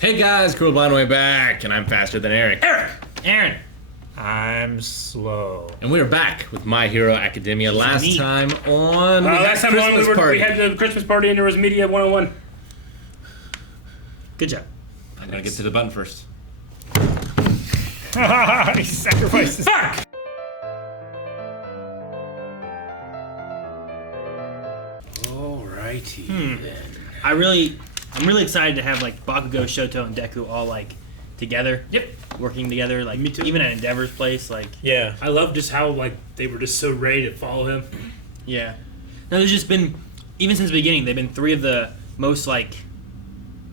Hey guys, Cool Blind Way back, and I'm faster than Eric. Aaron. I'm slow. And we are back with My Hero Academia. Last me. time on Last time on, Christmas party. we had the Christmas party and there was Media 101. Good job. I'm gonna get to the button first. He sacrifices. Fuck! Alrighty then. I'm really excited to have like Bakugo, Shoto, and Deku all like together. Yep. Working together, like Me too. even at Endeavor's place, like Yeah. I love just how like they were just so ready to follow him. yeah. No, there's just been even since the beginning, they've been three of the most like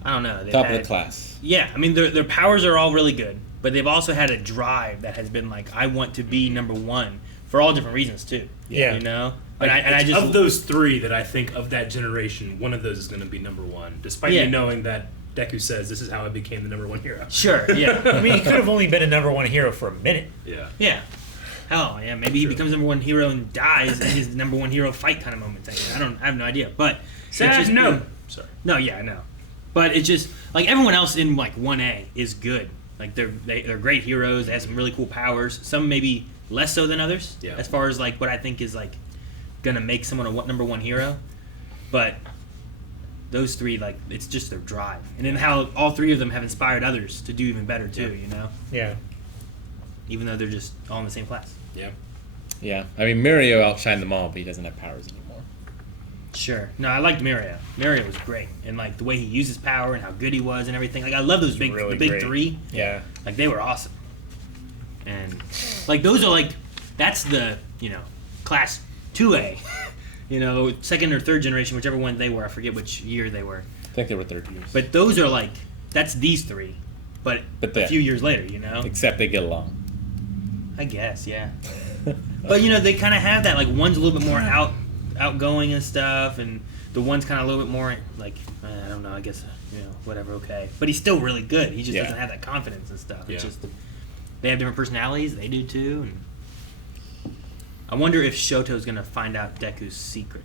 I don't know. They've Top of had- the class. Yeah, I mean their powers are all really good, but they've also had a drive that has been like I want to be number one for all different reasons too. Yeah. You know, Like, and I just of those three that I think of that generation, one of those is going to be number one, despite Yeah. me knowing that Deku says this is how I became the number one hero. sure, yeah, I mean, he could have only been a number one hero for a minute. Yeah. yeah. Hell, yeah. Maybe he True. becomes number one hero and dies in his number one hero fight kind of moment. I have no idea, but it's just no. been- Sorry. No, yeah, I know. But it's just like everyone else in like 1A is good. Like they're great heroes. They have some really cool powers. Some maybe less so than others. Yeah. As far as like what I think is like gonna make someone a number one hero, but those three like it's just their drive, and then how all three of them have inspired others to do even better too. Yeah. You know, Yeah. even though they're just all in the same class. Yeah. Yeah, I mean Mario outshined them all, but he doesn't have powers anymore. Sure. No, I liked Marietta. Marietta was great, and like the way he used his power and how good he was and everything. Like I love those He's the really big great. three. Yeah. Like they were awesome. And like those are like that's the, class 2A. Second or third generation, whichever one they were. I forget which year they were. I think they were third years. But those are like that's these three. But they- a few years later, Except they get along. I guess, yeah. But they kind of have that like one's a little bit more outgoing and stuff, and the one's kind of a little bit more like I don't know. I guess whatever. Okay, but he's still really good. He just Yeah. doesn't have that confidence and stuff. It's Yeah. just they have different personalities. They do too. And I wonder if Shoto's gonna find out Deku's secret.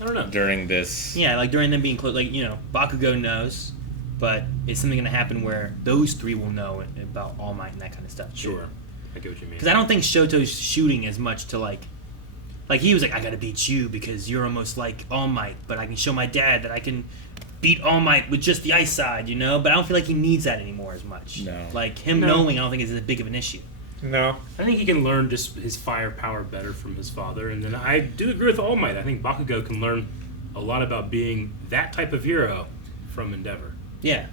I don't know. During this. Yeah, like during them being close. Like Bakugo knows, but is something gonna happen where those three will know about All Might and that kind of stuff? too? Sure. I get what you mean. Because I don't think Shoto's shooting as much to like he was like, I gotta beat you because you're almost like All Might, but I can show my dad that I can beat All Might with just the ice side, But I don't feel like he needs that anymore as much. No. Like him No. knowing, I don't think is as big of an issue. No. I think he can learn just his firepower better from his father, and then I do agree with All Might. I think Bakugo can learn a lot about being that type of hero from Endeavor. Yeah,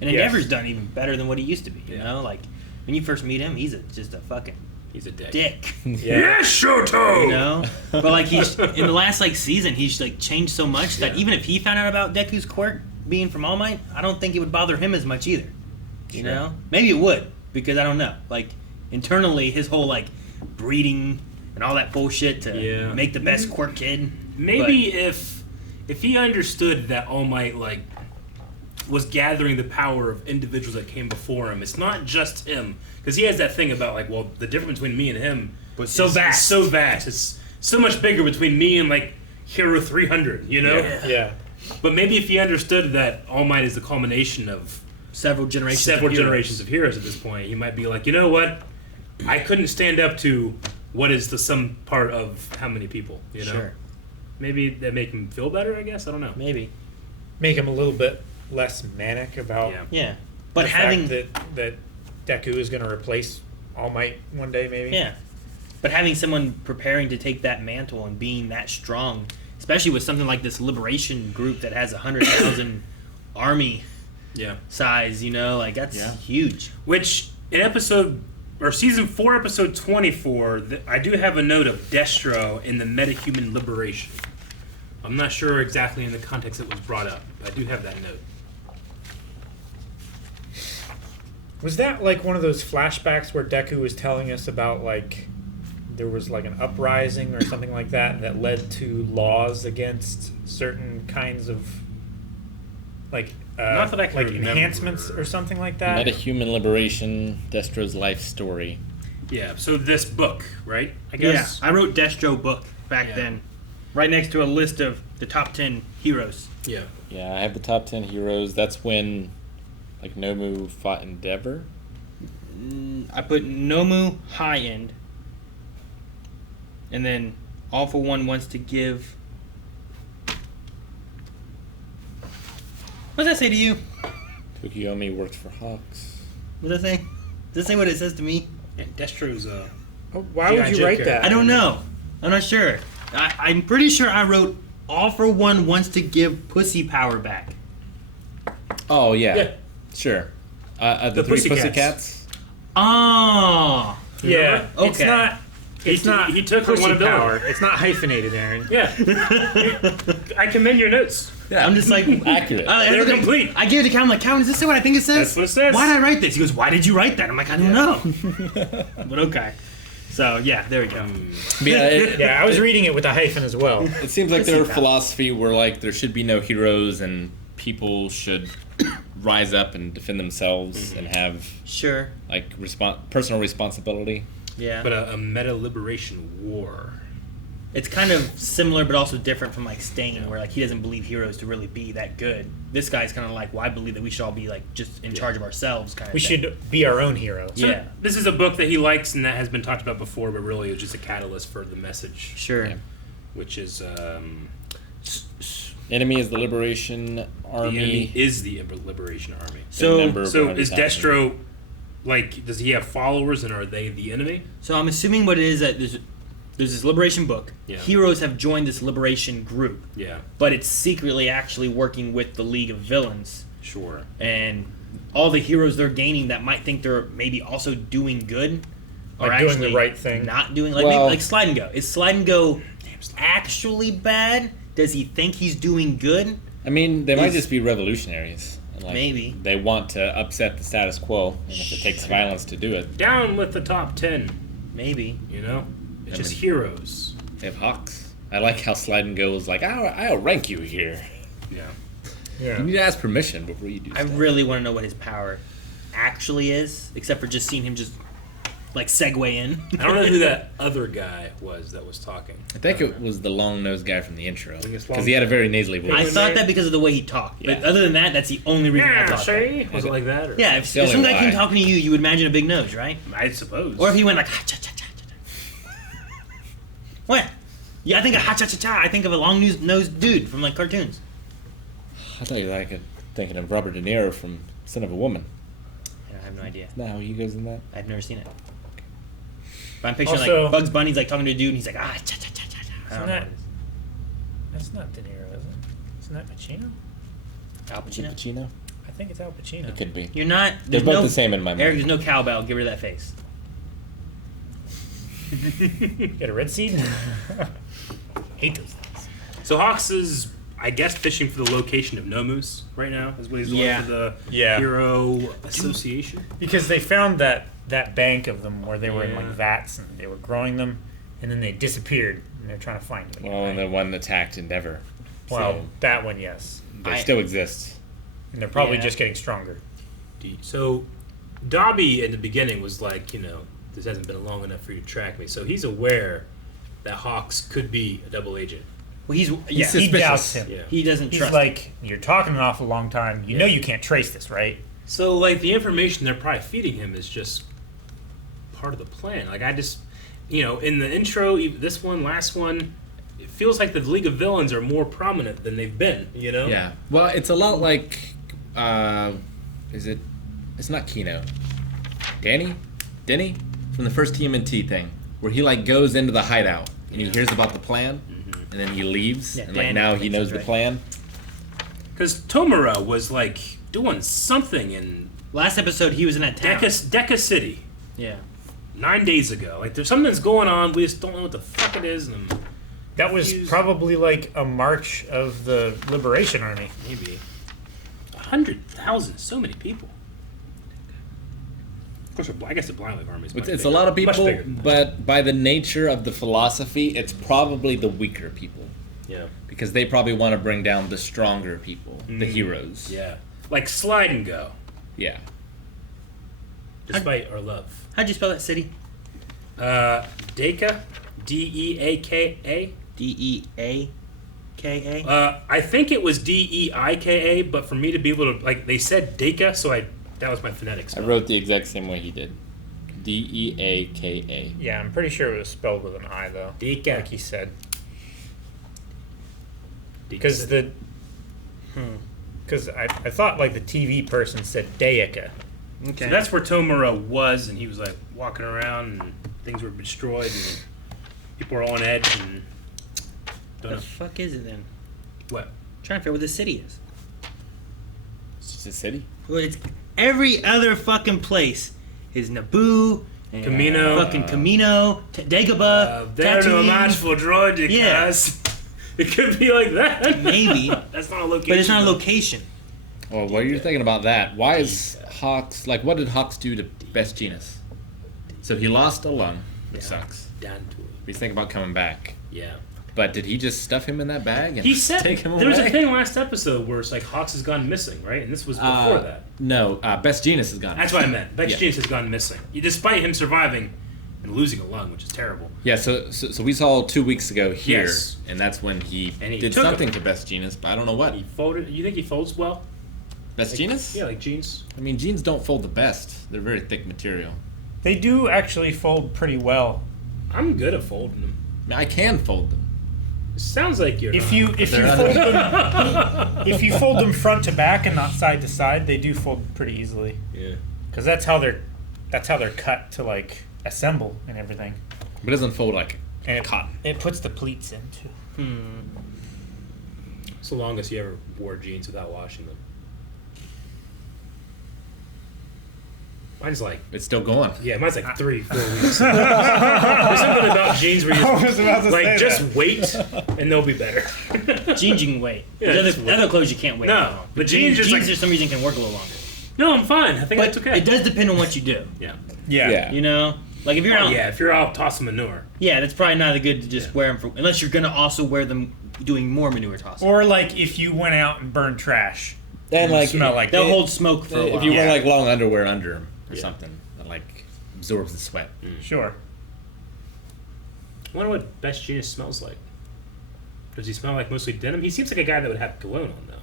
and Yes. Endeavor's done even better than what he used to be. Yeah. Like when you first meet him, he's just a fucking He's a dick. dick. Yeah. Shoto! But like he's in the last like season, he's like changed so much that even if he found out about Deku's quirk being from All Might, I don't think it would bother him as much either. You Sure. know, maybe it would because I don't know. Like internally, his whole like breeding and all that bullshit to Yeah. make the best quirk kid. Maybe if he understood that All Might was gathering the power of individuals that came before him, it's not just him, because he has that thing about like, well, the difference between me and him Was so vast. is so vast. It's so much bigger between me and like Hero 300. Yeah. Yeah. But maybe if he understood that All Might is the culmination of several generations. several of heroes. generations of heroes at this point, he might be like, you know what? I couldn't stand up to what is the sum part of how many people, Sure, Maybe that make him feel better, I guess. I don't know. maybe. Make him a little bit less manic about Yeah. Yeah, but the having fact that Deku is going to replace All Might one day, maybe. yeah, but having someone preparing to take that mantle and being that strong, especially with something like this liberation group that has 100,000 army Yeah. size, like that's Yeah. huge. Which in season 4, episode 24, I do have a note of Destro in the metahuman liberation. I'm not sure exactly in the context it was brought up, but I do have that note. Was that like one of those flashbacks where Deku was telling us about like there was like an uprising or something like that led to laws against certain kinds of like Not that I can like remember. enhancements or something like that? Metahuman Liberation, Destro's life story. Yeah, so this book, right? I guess. Yeah, I wrote Destro book back Yeah. then, right next to a list of the top 10 heroes. Yeah. Yeah, I have the top 10 heroes. That's when Like Nomu fought Endeavor. I put Nomu high end, and then All for One wants to give. What does that say to you? Tokiomi worked for Hawks. What does that say? Does that say what it says to me? Yeah, Destro's Why would G.I. you Joe write character. that? I don't know. I'm not sure. I'm pretty sure I wrote All for One wants to give pussy power back. Oh yeah, Yeah. sure. The The three Pussycats. Pussycats. Oh. Yeah, Okay. it's not. It's not. he took her pussy one ability. power. It's not hyphenated, Aaron. Yeah. I commend your notes. Yeah, I'm just like accurate. They're complete. I gave it to Cal. I'm like, Cal, does this say what I think it says? That's what it says. Why did I write this? He goes, why did you write that? I'm like, I don't know. But okay. So yeah, there we go. Yeah, Yeah, I was reading it with a hyphen as well. it seems like their Pussy power. philosophy were like there should be no heroes and people should rise up and defend themselves and have Sure. like personal responsibility. Yeah. But a meta liberation war. It's kind of similar, but also different from like Stain, where like he doesn't believe heroes to really be that good. This guy's kind of like, well, I believe that we should all be like just in charge of ourselves, kind of. We should be our own hero. So Yeah. This is a book that he likes and that has been talked about before, but really it's just a catalyst for the message, Sure. Yeah. which is Enemy is the Liberation the Army. enemy is the Liberation Army. So number- So 100,000. is Destro, like, does he have followers and are they the enemy? So I'm assuming what it is that there's this liberation book. Yeah. Heroes have joined this liberation group, Yeah, but it's secretly actually working with the League of Villains, sure. and all the heroes they're gaining that might think they're maybe also doing good are Like doing the actually right thing. not doing like Well- maybe like Slide and Go. Is Slide and Go actually bad? Does he think he's doing good? I mean, they might Is- just be revolutionaries. And, like, Maybe. they want to upset the status quo, and if it takes violence to do it, Down with the top 10, Maybe. you know? It's just mean- heroes. they have Hawks. I like how Slide and Go is like, I'll rank you here. Yeah. Yeah. You need to ask permission before you do I stuff. really want to know what his power actually is, except for just seeing him just like segue in. I don't know who that other guy was that was talking. I think it was the long-nosed guy from the intro, think it's because he had a very nasally voice. I thought that because of the way he talked, but Yeah. other than that, that's the only reason I Yeah, thought that. see? Was it like that? Or Yeah, if the only some guy came why. talking to you, you would imagine a big nose, right? I suppose. Or if he went like ha cha cha cha cha. What? Yeah, I think of ha cha cha cha. I think of a long-nosed dude from like cartoons. I thought you were like thinking of Robert De Niro from Son of a Woman. Yeah, I have no idea. Isn't that how he goes in that? I've never seen it. But I'm picturing Also- like Bugs Bunny's like talking to a dude, and he's like cha cha cha cha cha. I don't know. Isn't What it That's not De Niro, is it? Isn't that Pacino? is. Al Pacino. Pacino? I think it's Al Pacino. It could be. You're not. They're there's both no, the same in my mind. Eric, there's no cowbell. Give her that face. Get a red seed? Hate those things. So Hawks is, I guess, fishing for the location of Nomus right now. Is what he's doing Yeah. for the Yeah. Hero Association. Because they found that bank of them where they were in like Yeah. vats and they were growing them, and then they disappeared, and they're trying to find them again. Well, and right? the one attacked Endeavor. Well, So that one, yes. they still exist. And they're probably Yeah. just getting stronger. So Dobby in the beginning was like, you know, this hasn't been long enough for you to track me. So he's aware that Hawks could be a double agent. Well, he's He suspicious. doubts him. Yeah. he doesn't He's trust. like, you're talking an awful long time. You know Yeah. you can't trace this, right? So like the information they're probably feeding him is just part of the plan. Like I just, you know, in the intro, this one, last one, it feels like the League of Villains are more prominent than they've been. You know? Yeah. Well, it's a lot like, is it? It's not Kino. Denny from the first TMNT thing, where he like goes into the hideout and he hears about the plan, and then he leaves, Yeah, and like Danny now he thinks knows he's the right. plan. Because Tomura was like doing something in Last episode, he was in that town. Deca City Yeah. 9 days ago. Like there's something's going on. We just don't know what the fuck it is. And That was Confused. probably like a march of the Liberation Army. maybe 100,000. So many people. Of course, I guess the Blind Wave Army is much It's a bigger. lot of Much people, bigger than that. but by the nature of the philosophy, it's probably the weaker people Yeah. because they probably want to bring down the stronger people, the Mm. heroes. Yeah. Like Slide and Go. Yeah. Despite our love. How'd you spell that city? Deca. Deaka. Deaka. Deika? I think it was Deika, but for me to be able to they said Deika, so that was my phonetics. I wrote the exact same way he did. Deaka. Yeah, I'm pretty sure it was spelled with an I though. Deika. Like he said. Because I thought like the TV person said Deika. Okay. So that's where Tomura was, and he was like walking around, and things were destroyed, and people were on edge, and What the fuck is it then? What? I'm trying to figure out what the city is. It's just a city. Well, it's every other fucking place is Naboo, and Camino. fucking Camino, Dagobah, They're no Tatooine. match for droid, Yeah. guys. It could be like that. Maybe. That's not a location. But it's not a though. location. Well, what are you thinking about that? Why is Hawks what did Hawks do to Best Jeanist? So he lost a lung, which sucks. Down to it. He's thinking about coming back. Yeah. But did he just stuff him in that bag and He said take him there was away? a thing last episode where it's like Hawks has gone missing, right? And this was before that. No, Best Jeanist is gone. That's what I meant. Bex Yeah. James has gone missing, despite him surviving and losing a lung, which is terrible. Yeah, so we saw 2 weeks ago here, Yes. and that's when he And he did took something him. to Best Jeanist, but I don't know what. He folded. You think he folds well? Best Jeanist? Yeah, like jeans. I mean, jeans don't fold the best. They're very thick material. They do actually fold pretty well. I'm good at folding them. I mean, I can fold them. It sounds like you're. If you They're fold them if you fold them front to back and not side to side, they do fold pretty easily. Yeah. Because that's how they're cut to like assemble and everything. But it doesn't fold like And it, cotton. it puts the pleats in too. It's the longest you ever wore jeans without washing them. Mine's like. It's still going. Yeah, mine's like 3-4 weeks. There's something about jeans where you I was about to say like just that. wait and they'll be better. Jeans you can wait. Yeah, There's just other, other clothes you can't wait. No, for. but jeans just jeans like- for some reason can work a little longer. No, I'm fine. I think But that's okay. it does depend on what you do. Yeah. Yeah. You know, like if you're out, Yeah, if you're out tossing manure. yeah, that's probably not good to just wear them for, unless you're gonna also wear them doing more manure tossing. Or like if you went out and burned trash. And it would like smell like They'll it. hold smoke for a while. if you Yeah. wear like long underwear under them or Yeah. something that like absorbs the sweat. Sure. I wonder what Best Genius smells like. Does he smell like mostly denim? He seems like a guy that would have cologne on though.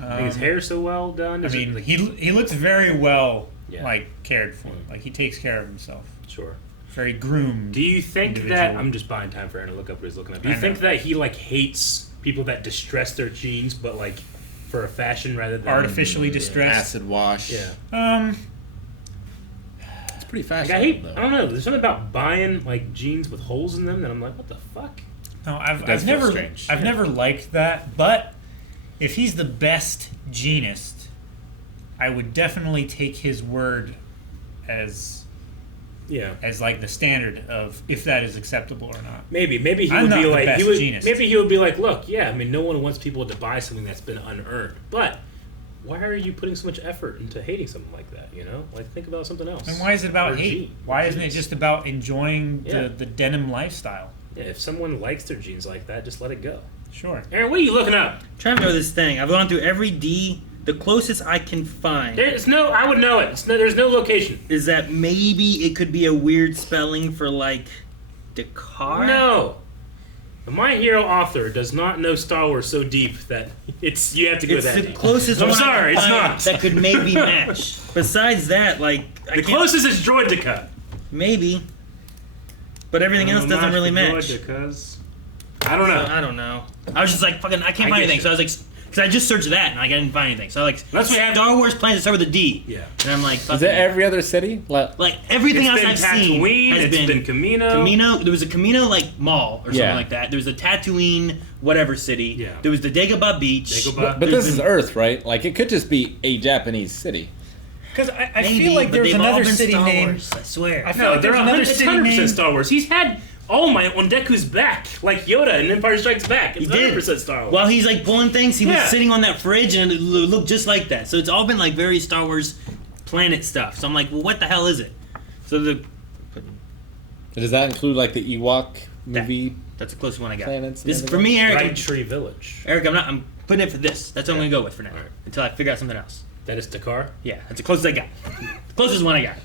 I think his hair's so well done. I Is it, mean, like, he looks very well Yeah. like cared for. Like he takes care of himself. sure. Very groomed. Do you think that individual. I'm just buying time for Aaron to look up what he's looking at? Do you I think know. that he like hates people that distress their jeans, but like for a fashion rather than Artificially distressed. Acid wash. Yeah. It's pretty Like, I fashionable hate. though. I don't know. There's something about buying like jeans with holes in them that I'm like, what the fuck? No, does I've feel never strange. I've Yeah. never liked that, but if he's the best genist, I would definitely take his word as Yeah. like the standard of if that is acceptable or not. Maybe he I'm would not be the like best he would. genist. Maybe he would be like, look, yeah. I mean, no one wants people to buy something that's been unearned, but why are you putting so much effort into hating something like that? You know, like think about something else. And why is it about Or hate? jean- Why isn't it jeans. just about enjoying Yeah. the denim lifestyle? Yeah, if someone likes their jeans like that, just let it go. Sure. Aaron, what are you looking up? trying to know this thing. I've gone through every D. The closest I can find There's no. I would know it. There's no location. is that maybe it could be a weird spelling for like Dakar. No. The My Hero author does not know Star Wars so deep that you have to go It's that the deep. closest I'm one I sorry, can it's find not. that could maybe match. Besides that, like I The can't, closest is Droidica. maybe, but everything else doesn't really match. I don't know. I don't know. I was just like fucking. I can't I find get anything. you. So I was like, because I just searched that and like, I didn't find anything. So like, Unless we have- Star Wars plans to start with a D. Yeah. And I'm like, Is fucking, it every other city? like everything It's else been I've seen Tatooine. has It's been Camino. Camino. There was a Camino like mall or something Yeah. like that. There was a Tatooine whatever city. Yeah. There was the Dagobah Beach. Dagobah. But There's this is been- Earth, right? Like it could just be a Japanese city. Because I Maybe, feel like but there was they've all another been city Star named. Wars, I swear. I feel No, like they're there's another city 100% named. Star Wars. He's had All Might on Deku's back, like Yoda in Empire Strikes Back. It's He did. 100% Star Wars. While he's like pulling things, he was Yeah. sitting on that fridge and it looked just like that. So it's all been like very Star Wars planet stuff. So I'm like, well, what the hell is it? So Does that include like the Ewok movie? that's the closest one I got. Planets and This for everything? me, Eric. Right Tree Village. Eric, I'm putting it for this. That's what I'm gonna go with for now Alright. until I figure out something else. That is Dakar. Yeah, that's the closest I got. The closest one I got.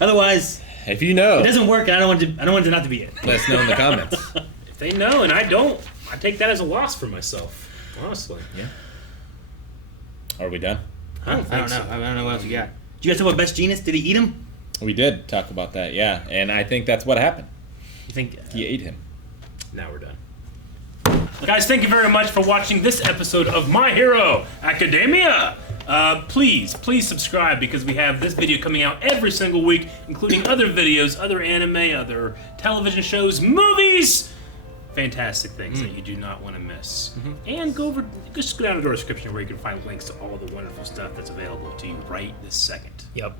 Otherwise, If you know, it doesn't work, and I don't want it to not to be it. let us know in the comments. If they know and I don't, I take that as a loss for myself, honestly. Yeah. Are we done? I don't know. so. I don't know what else you got. Did you guys talk about Best Genius? Did he eat him? We did talk about that, yeah. And I think that's what happened. You think? He ate him. Now we're done. Guys, thank you very much for watching this episode of My Hero Academia. Please subscribe because we have this video coming out every single week, including other videos, other anime, other television shows, movies, fantastic things that you do not want to miss. And just go down to the description where you can find links to all the wonderful stuff that's available to you right this second. Yep.